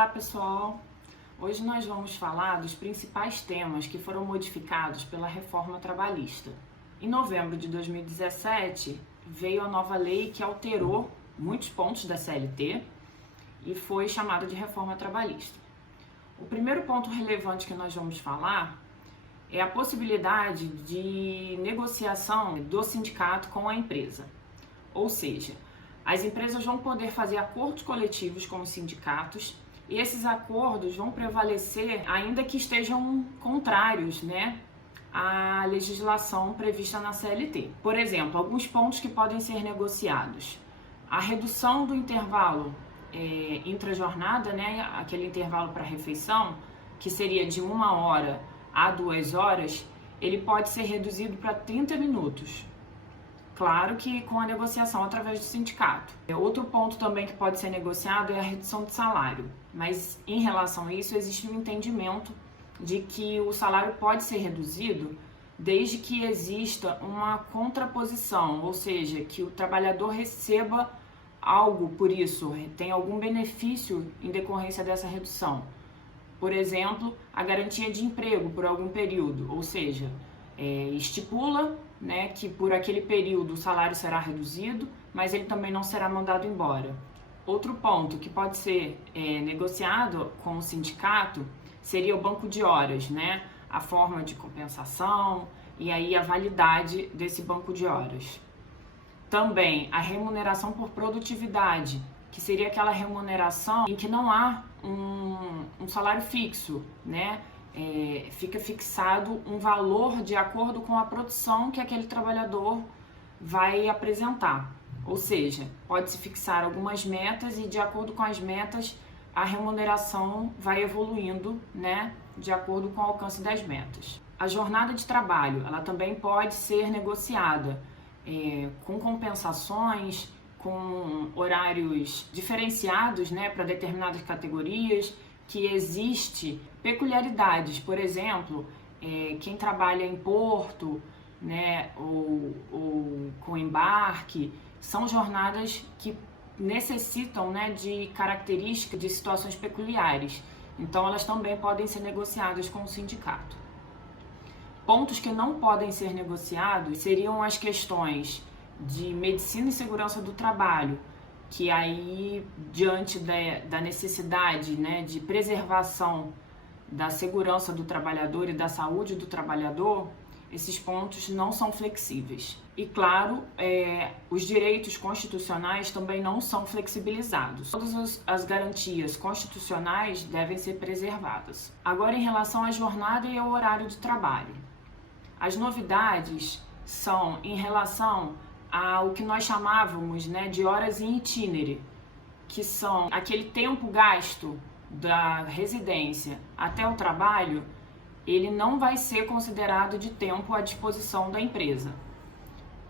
Olá pessoal, hoje nós vamos falar dos principais temas que foram modificados pela reforma trabalhista. Em novembro de 2017 veio a nova lei que alterou muitos pontos da CLT e foi chamada de reforma trabalhista. O primeiro ponto relevante que nós vamos falar é a possibilidade de negociação do sindicato com a empresa, ou seja, as empresas vão poder fazer acordos coletivos com os sindicatos e esses acordos vão prevalecer ainda que estejam contrários, à legislação prevista na CLT. Por exemplo, alguns pontos que podem ser negociados. A redução do intervalo intra-jornada, aquele intervalo para refeição, que seria de 1 hora a 2 horas, ele pode ser reduzido para 30 minutos. Claro que com a negociação através do sindicato. Outro ponto também que pode ser negociado é a redução de salário, mas em relação a isso existe um entendimento de que o salário pode ser reduzido desde que exista uma contraposição, ou seja, que o trabalhador receba algo por isso, tem algum benefício em decorrência dessa redução. Por exemplo, a garantia de emprego por algum período, ou seja, estipula que por aquele período o salário será reduzido, mas ele também não será mandado embora. Outro ponto que pode ser negociado com o sindicato seria o banco de horas, a forma de compensação e aí a validade desse banco de horas. Também a remuneração por produtividade, que seria aquela remuneração em que não há um salário fixo, fica fixado um valor de acordo com a produção que aquele trabalhador vai apresentar. Ou seja, pode-se fixar algumas metas e de acordo com as metas a remuneração vai evoluindo, de acordo com o alcance das metas. A jornada de trabalho, ela também pode ser negociada com compensações, com horários diferenciados, para determinadas categorias, que existe peculiaridades, por exemplo, quem trabalha em porto, ou com embarque, são jornadas que necessitam, de características de situações peculiares. Então, elas também podem ser negociadas com o sindicato. Pontos que não podem ser negociados seriam as questões de medicina e segurança do trabalho, que aí, diante da necessidade de preservação da segurança do trabalhador e da saúde do trabalhador, esses pontos não são flexíveis. E claro, os direitos constitucionais também não são flexibilizados. Todas as garantias constitucionais devem ser preservadas. Agora, em relação à jornada e ao horário de trabalho. As novidades são em relação ao que nós chamávamos de horas em itinere, que são aquele tempo gasto da residência até o trabalho, ele não vai ser considerado de tempo à disposição da empresa.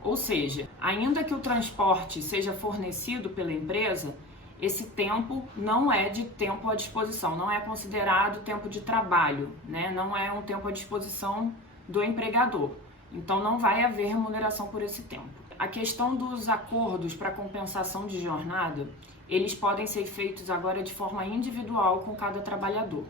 Ou seja, ainda que o transporte seja fornecido pela empresa, esse tempo não é de tempo à disposição, não é considerado tempo de trabalho, não é um tempo à disposição do empregador. Então não vai haver remuneração por esse tempo. A questão dos acordos para compensação de jornada, eles podem ser feitos agora de forma individual com cada trabalhador.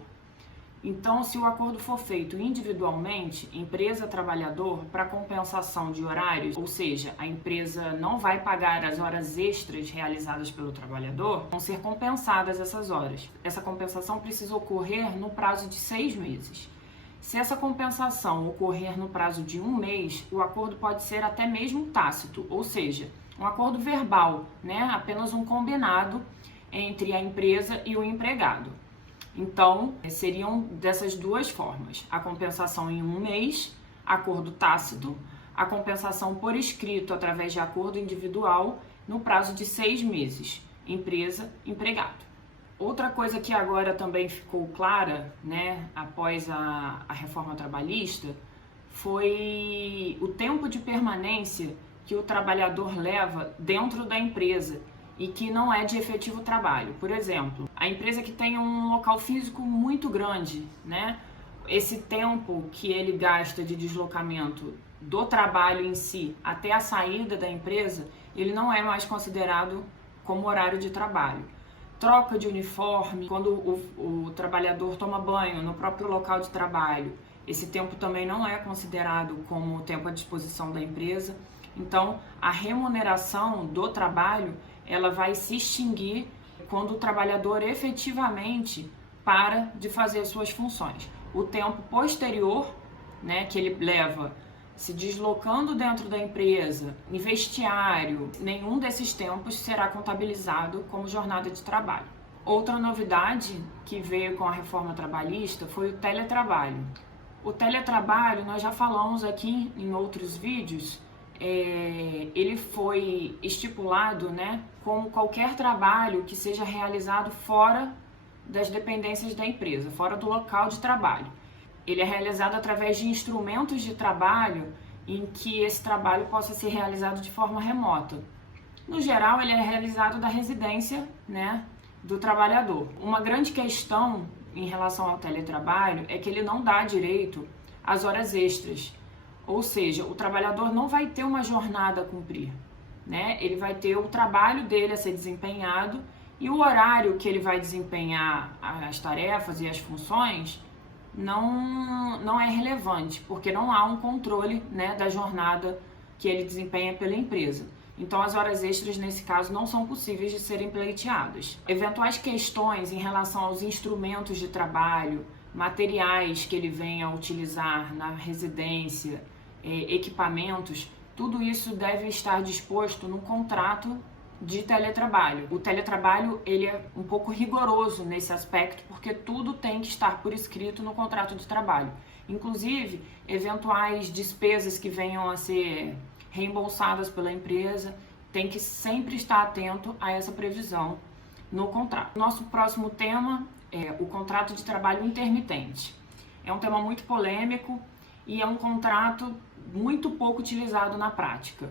Então, se o acordo for feito individualmente, empresa-trabalhador, para compensação de horários, ou seja, a empresa não vai pagar as horas extras realizadas pelo trabalhador, vão ser compensadas essas horas. Essa compensação precisa ocorrer no prazo de 6 meses. Se essa compensação ocorrer no prazo de 1 mês, o acordo pode ser até mesmo tácito, ou seja, um acordo verbal, apenas um combinado entre a empresa e o empregado. Então, seriam dessas duas formas: a compensação em 1 mês, acordo tácito, a compensação por escrito através de acordo individual no prazo de 6 meses, empresa-empregado. Outra coisa que agora também ficou clara, após a reforma trabalhista, foi o tempo de permanência que o trabalhador leva dentro da empresa e que não é de efetivo trabalho. Por exemplo, a empresa que tem um local físico muito grande, esse tempo que ele gasta de deslocamento do trabalho em si até a saída da empresa, ele não é mais considerado como horário de trabalho. troca de uniforme, quando o trabalhador toma banho no próprio local de trabalho, esse tempo também não é considerado como tempo à disposição da empresa. Então, a remuneração do trabalho, ela vai se extinguir quando o trabalhador efetivamente para de fazer suas funções. O tempo posterior, né, que ele leva se deslocando dentro da empresa, em vestiário, nenhum desses tempos será contabilizado como jornada de trabalho. Outra novidade que veio com a reforma trabalhista foi o teletrabalho. O teletrabalho, nós já falamos aqui em outros vídeos, ele foi estipulado, né, como qualquer trabalho que seja realizado fora das dependências da empresa, fora do local de trabalho. Ele é realizado através de instrumentos de trabalho em que esse trabalho possa ser realizado de forma remota. No geral, ele é realizado da residência, né, do trabalhador. Uma grande questão em relação ao teletrabalho é que ele não dá direito às horas extras. Ou seja, o trabalhador não vai ter uma jornada a cumprir, né? Ele vai ter o trabalho dele a ser desempenhado e o horário que ele vai desempenhar as tarefas e as funções não é relevante, porque não há um controle, né, da jornada que ele desempenha pela empresa. Então, as horas extras, nesse caso, não são possíveis de serem pleiteadas. Eventuais questões em relação aos instrumentos de trabalho, materiais que ele venha a utilizar na residência, equipamentos, tudo isso deve estar disposto no contrato de teletrabalho. O teletrabalho, ele é um pouco rigoroso nesse aspecto, porque tudo tem que estar por escrito no contrato de trabalho. Inclusive, eventuais despesas que venham a ser reembolsadas pela empresa, tem que sempre estar atento a essa previsão no contrato. Nosso próximo tema é o contrato de trabalho intermitente. É um tema muito polêmico e é um contrato muito pouco utilizado na prática,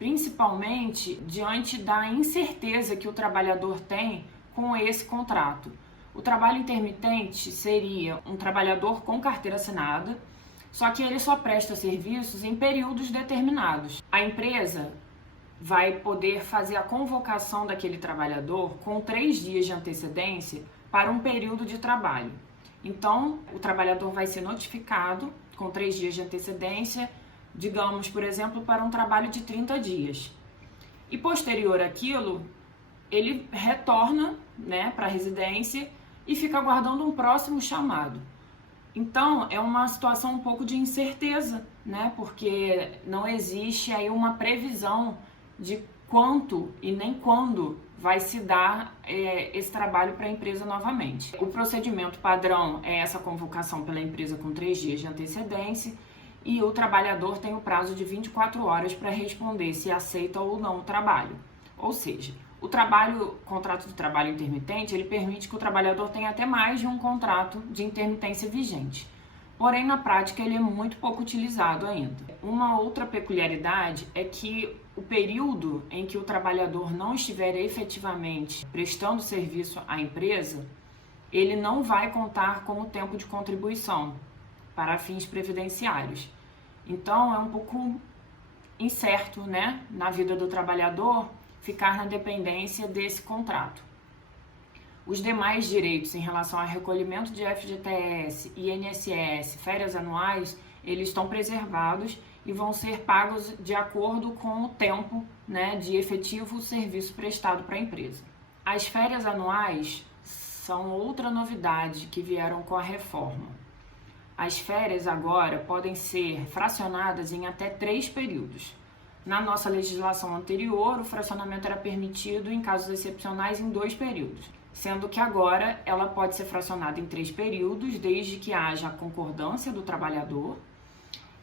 principalmente diante da incerteza que o trabalhador tem com esse contrato. O trabalho intermitente seria um trabalhador com carteira assinada, só que ele só presta serviços em períodos determinados. A empresa vai poder fazer a convocação daquele trabalhador com 3 dias de antecedência para um período de trabalho. Então, o trabalhador vai ser notificado com 3 dias de antecedência, digamos, por exemplo, para um trabalho de 30 dias. E posterior àquilo, ele retorna, né, para a residência e fica aguardando um próximo chamado. Então, é uma situação um pouco de incerteza, né, porque não existe aí uma previsão de quanto e nem quando vai se dar esse trabalho para a empresa novamente. O procedimento padrão é essa convocação pela empresa com 3 dias de antecedência, e o trabalhador tem o prazo de 24 horas para responder se aceita ou não o trabalho. Ou seja, o contrato de trabalho intermitente, ele permite que o trabalhador tenha até mais de um contrato de intermitência vigente. Porém, na prática, ele é muito pouco utilizado ainda. Uma outra peculiaridade é que o período em que o trabalhador não estiver efetivamente prestando serviço à empresa, ele não vai contar como tempo de contribuição para fins previdenciários. Então, é um pouco incerto, né, na vida do trabalhador ficar na dependência desse contrato. Os demais direitos em relação a recolhimento de FGTS, INSS, férias anuais, eles estão preservados e vão ser pagos de acordo com o tempo, né, de efetivo serviço prestado para a empresa. As férias anuais são outra novidade que vieram com a reforma. As férias agora podem ser fracionadas em até 3 períodos. Na nossa legislação anterior, o fracionamento era permitido em casos excepcionais em 2 períodos, sendo que agora ela pode ser fracionada em 3 períodos, desde que haja a concordância do trabalhador,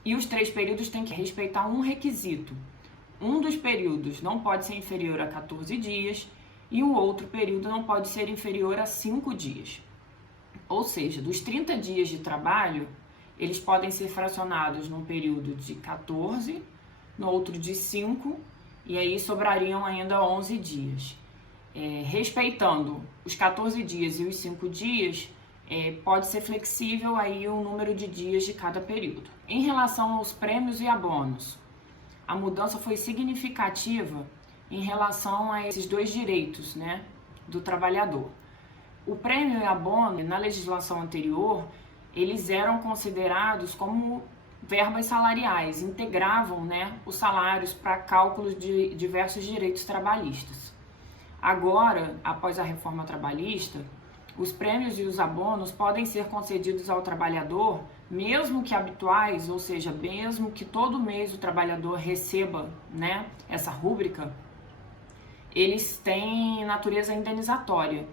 e os 3 períodos têm que respeitar um requisito. Um dos períodos não pode ser inferior a 14 dias e o outro período não pode ser inferior a 5 dias. Ou seja, dos 30 dias de trabalho, eles podem ser fracionados num período de 14, no outro de 5, e aí sobrariam ainda 11 dias. Respeitando os 14 dias e os 5 dias, pode ser flexível aí o número de dias de cada período. Em relação aos prêmios e abonos, a mudança foi significativa em relação a esses 2 direitos, né, do trabalhador. O prêmio e abono, na legislação anterior, eles eram considerados como verbas salariais, integravam, né, os salários para cálculos de diversos direitos trabalhistas. Agora, após a reforma trabalhista, os prêmios e os abonos podem ser concedidos ao trabalhador, mesmo que habituais, ou seja, mesmo que todo mês o trabalhador receba, né, essa rúbrica, eles têm natureza indenizatória.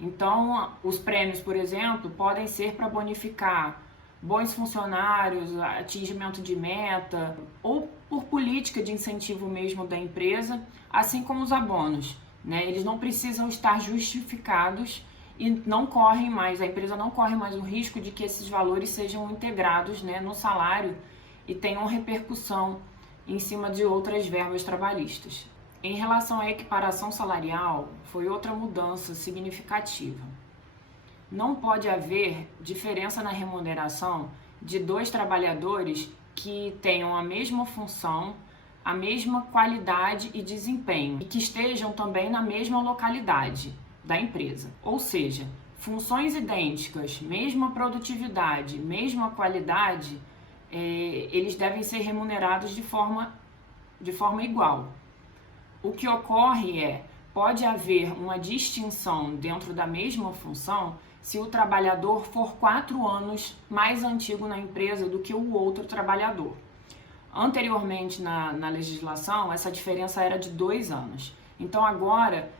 Então, os prêmios, por exemplo, podem ser para bonificar bons funcionários, atingimento de meta, ou por política de incentivo mesmo da empresa, assim como os abonos, né? Eles não precisam estar justificados e não correm mais, a empresa não corre mais o risco de que esses valores sejam integrados, né, no salário e tenham repercussão em cima de outras verbas trabalhistas. Em relação à equiparação salarial, foi outra mudança significativa. Não pode haver diferença na remuneração de dois trabalhadores que tenham a mesma função, a mesma qualidade e desempenho e que estejam também na mesma localidade da empresa. Ou seja, funções idênticas, mesma produtividade, mesma qualidade, eles devem ser remunerados de forma igual. O que ocorre pode haver uma distinção dentro da mesma função se o trabalhador for 4 anos mais antigo na empresa do que o outro trabalhador. Anteriormente, na legislação, essa diferença era de 2 anos. Então, agora,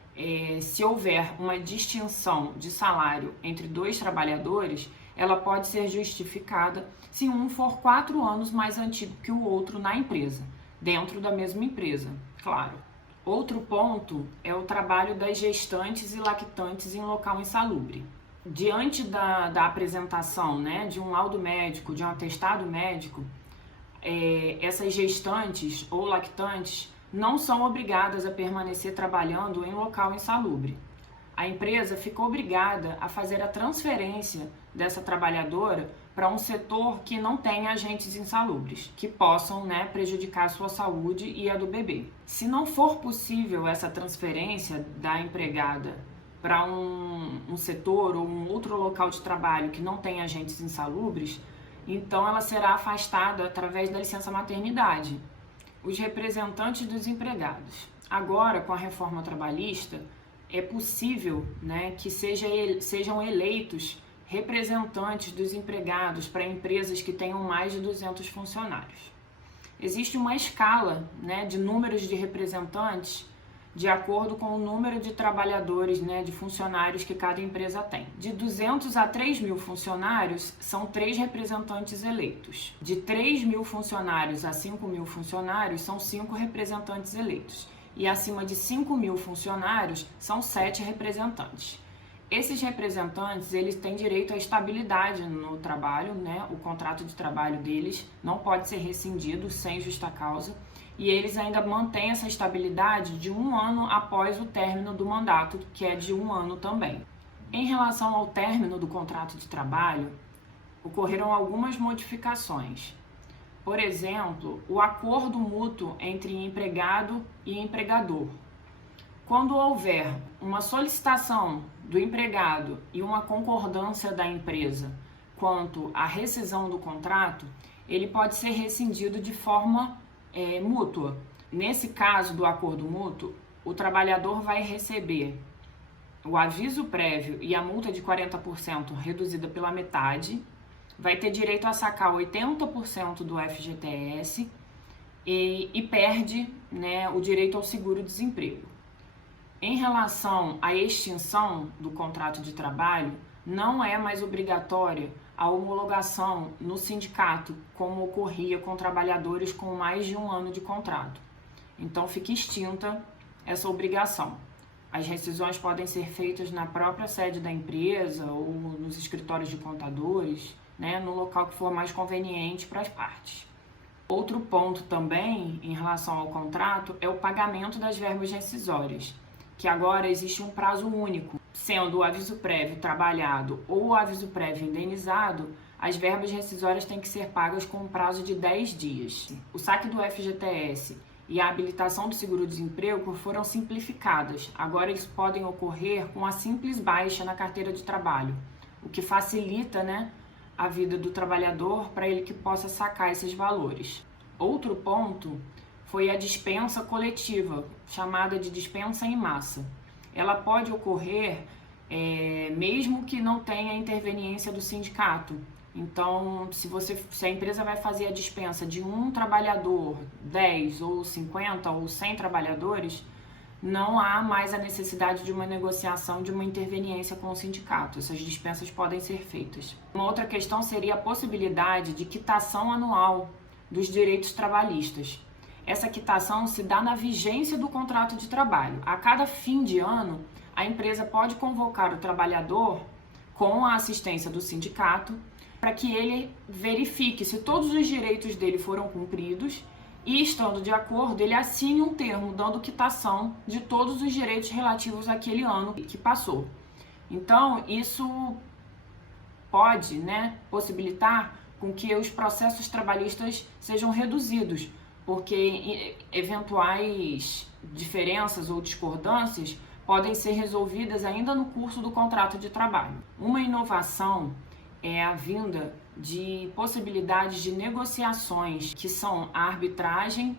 se houver uma distinção de salário entre 2 trabalhadores, ela pode ser justificada se um for 4 anos mais antigo que o outro na empresa, dentro da mesma empresa, claro. Outro ponto é o trabalho das gestantes e lactantes em local insalubre. Diante da apresentação, né, de um laudo médico, de um atestado médico, essas gestantes ou lactantes não são obrigadas a permanecer trabalhando em local insalubre. A empresa ficou obrigada a fazer a transferência dessa trabalhadora para um setor que não tenha agentes insalubres, que possam, né, prejudicar a sua saúde e a do bebê. Se não for possível essa transferência da empregada para um setor ou um outro local de trabalho que não tem agentes insalubres, então ela será afastada através da licença maternidade. Os representantes dos empregados. Agora, com a reforma trabalhista, é possível, né, que sejam eleitos representantes dos empregados para empresas que tenham mais de 200 funcionários. Existe uma escala, né, de números de representantes de acordo com o número de trabalhadores, né, de funcionários que cada empresa tem. De 200 a 3.000 funcionários, são 3 representantes eleitos. De 3.000 funcionários a 5.000 funcionários, são 5 representantes eleitos. E acima de 5.000 funcionários, são 7 representantes. Esses representantes, eles têm direito à estabilidade no trabalho, né? O contrato de trabalho deles não pode ser rescindido sem justa causa, e eles ainda mantêm essa estabilidade de 1 ano após o término do mandato, que é de 1 ano também. Em relação ao término do contrato de trabalho, ocorreram algumas modificações. Por exemplo, o acordo mútuo entre empregado e empregador. Quando houver uma solicitação do empregado e uma concordância da empresa quanto à rescisão do contrato, ele pode ser rescindido de forma mútua. Nesse caso do acordo mútuo, o trabalhador vai receber o aviso prévio e a multa de 40% reduzida pela metade, vai ter direito a sacar 80% do FGTS e perde, né, o direito ao seguro-desemprego. Em relação à extinção do contrato de trabalho, não é mais obrigatória a homologação no sindicato, como ocorria com trabalhadores com mais de 1 ano de contrato. Então fica extinta essa obrigação. As rescisões podem ser feitas na própria sede da empresa ou nos escritórios de contadores, né, no local que for mais conveniente para as partes. Outro ponto também em relação ao contrato é o pagamento das verbas rescisórias, que agora existe um prazo único, sendo o aviso prévio trabalhado ou o aviso prévio indenizado, as verbas rescisórias têm que ser pagas com um prazo de 10 dias. O saque do FGTS e a habilitação do seguro-desemprego foram simplificadas. Agora eles podem ocorrer com a simples baixa na carteira de trabalho, o que facilita, né, a vida do trabalhador para ele que possa sacar esses valores. Outro ponto foi a dispensa coletiva, chamada de dispensa em massa. Ela pode ocorrer mesmo que não tenha interveniência do sindicato. Então, se a empresa vai fazer a dispensa de um trabalhador, 10 ou 50 ou 100 trabalhadores, não há mais a necessidade de uma negociação, de uma interveniência com o sindicato. Essas dispensas podem ser feitas. Uma outra questão seria a possibilidade de quitação anual dos direitos trabalhistas. Essa quitação se dá na vigência do contrato de trabalho. A cada fim de ano, a empresa pode convocar o trabalhador com a assistência do sindicato para que ele verifique se todos os direitos dele foram cumpridos e, estando de acordo, ele assine um termo dando quitação de todos os direitos relativos àquele ano que passou. Então, isso pode, né, possibilitar com que os processos trabalhistas sejam reduzidos, porque eventuais diferenças ou discordâncias podem ser resolvidas ainda no curso do contrato de trabalho. Uma inovação é a vinda de possibilidades de negociações, que são a arbitragem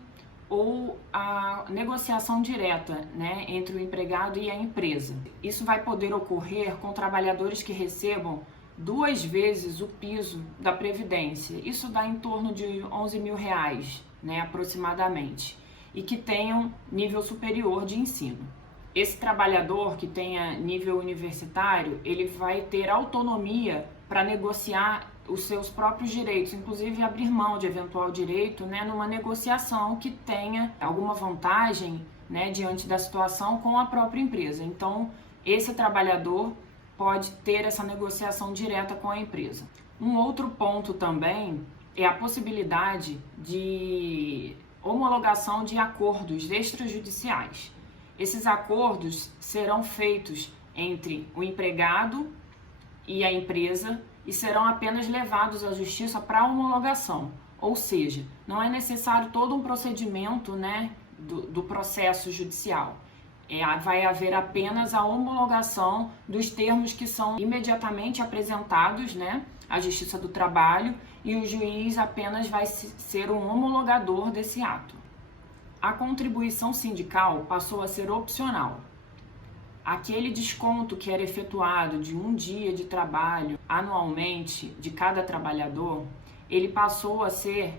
ou a negociação direta, né, entre o empregado e a empresa. Isso vai poder ocorrer com trabalhadores que recebam 2 vezes o piso da Previdência. Isso dá em torno de R$11 mil, né, aproximadamente, e que tenham nível superior de ensino. Esse trabalhador que tenha nível universitário, ele vai ter autonomia para negociar os seus próprios direitos, inclusive abrir mão de eventual direito, né, numa negociação que tenha alguma vantagem, né, diante da situação com a própria empresa. Então, esse trabalhador pode ter essa negociação direta com a empresa. Um outro ponto também é a possibilidade de homologação de acordos extrajudiciais. Esses acordos serão feitos entre o empregado e a empresa e serão apenas levados à justiça para homologação. Ou seja, não é necessário todo um procedimento, né, do processo judicial. Vai haver apenas a homologação dos termos que são imediatamente apresentados, né, à Justiça do Trabalho, e o juiz apenas vai ser um homologador desse ato. A contribuição sindical passou a ser opcional. Aquele desconto que era efetuado de um dia de trabalho anualmente de cada trabalhador, ele passou a ser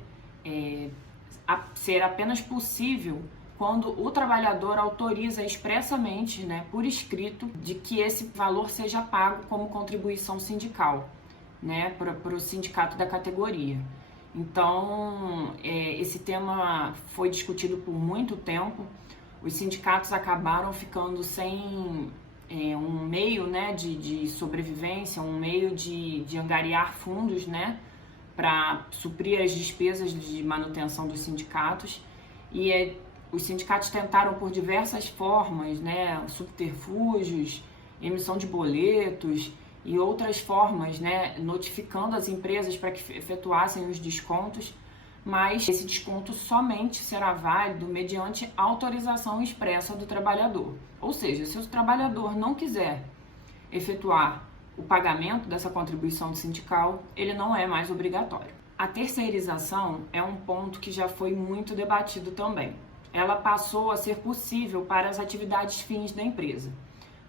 apenas possível quando o trabalhador autoriza expressamente, né, por escrito, de que esse valor seja pago como contribuição sindical, né, para o sindicato da categoria. Então, esse tema foi discutido por muito tempo. Os sindicatos acabaram ficando sem um meio, né, de sobrevivência, um meio de angariar fundos, né, para suprir as despesas de manutenção dos sindicatos. E os sindicatos tentaram por diversas formas, né, subterfúgios, emissão de boletos e outras formas, né, notificando as empresas para que efetuassem os descontos, mas esse desconto somente será válido mediante autorização expressa do trabalhador. Ou seja, se o trabalhador não quiser efetuar o pagamento dessa contribuição sindical, ele não é mais obrigatório. A terceirização é um ponto que já foi muito debatido também. Ela passou a ser possível para as atividades fins da empresa.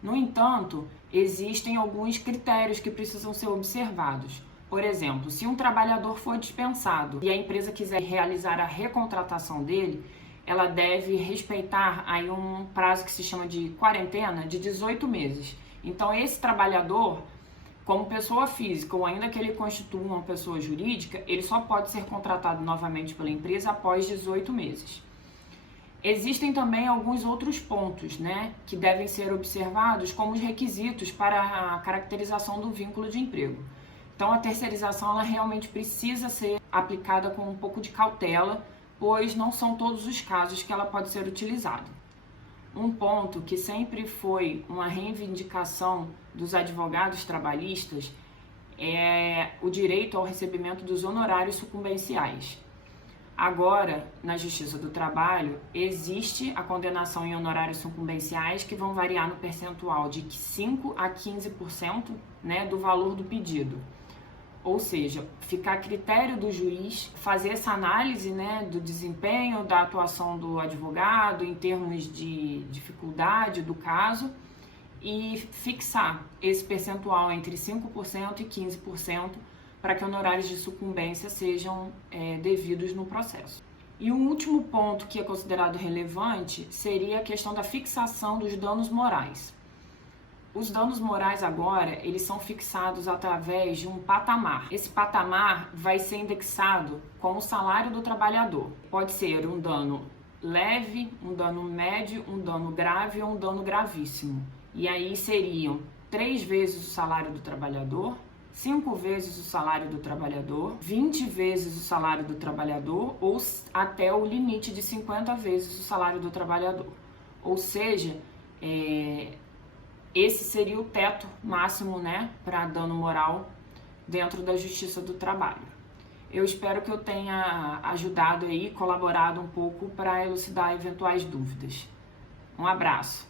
No entanto, existem alguns critérios que precisam ser observados. Por exemplo, se um trabalhador for dispensado e a empresa quiser realizar a recontratação dele, ela deve respeitar aí um prazo que se chama de quarentena de 18 meses. Então, esse trabalhador, como pessoa física ou ainda que ele constitua uma pessoa jurídica, ele só pode ser contratado novamente pela empresa após 18 meses. Existem também alguns outros pontos, né, que devem ser observados como os requisitos para a caracterização do vínculo de emprego. Então, a terceirização ela realmente precisa ser aplicada com um pouco de cautela, pois não são todos os casos que ela pode ser utilizada. Um ponto que sempre foi uma reivindicação dos advogados trabalhistas é o direito ao recebimento dos honorários sucumbenciais. Agora, na Justiça do Trabalho, existe a condenação em honorários sucumbenciais que vão variar no percentual de 5% a 15%, né, do valor do pedido. Ou seja, fica a critério do juiz fazer essa análise, né, do desempenho, da atuação do advogado em termos de dificuldade do caso e fixar esse percentual entre 5% e 15% para que honorários de sucumbência sejam devidos no processo. E o último ponto que é considerado relevante seria a questão da fixação dos danos morais. Os danos morais agora, eles são fixados através de um patamar. Esse patamar vai ser indexado com o salário do trabalhador. Pode ser um dano leve, um dano médio, um dano grave ou um dano gravíssimo. E aí seriam 3 vezes o salário do trabalhador, 5 vezes o salário do trabalhador, 20 vezes o salário do trabalhador ou até o limite de 50 vezes o salário do trabalhador. Ou seja, esse seria o teto máximo, né, para dano moral dentro da Justiça do Trabalho. Eu espero que eu tenha ajudado aí, colaborado um pouco para elucidar eventuais dúvidas. Um abraço.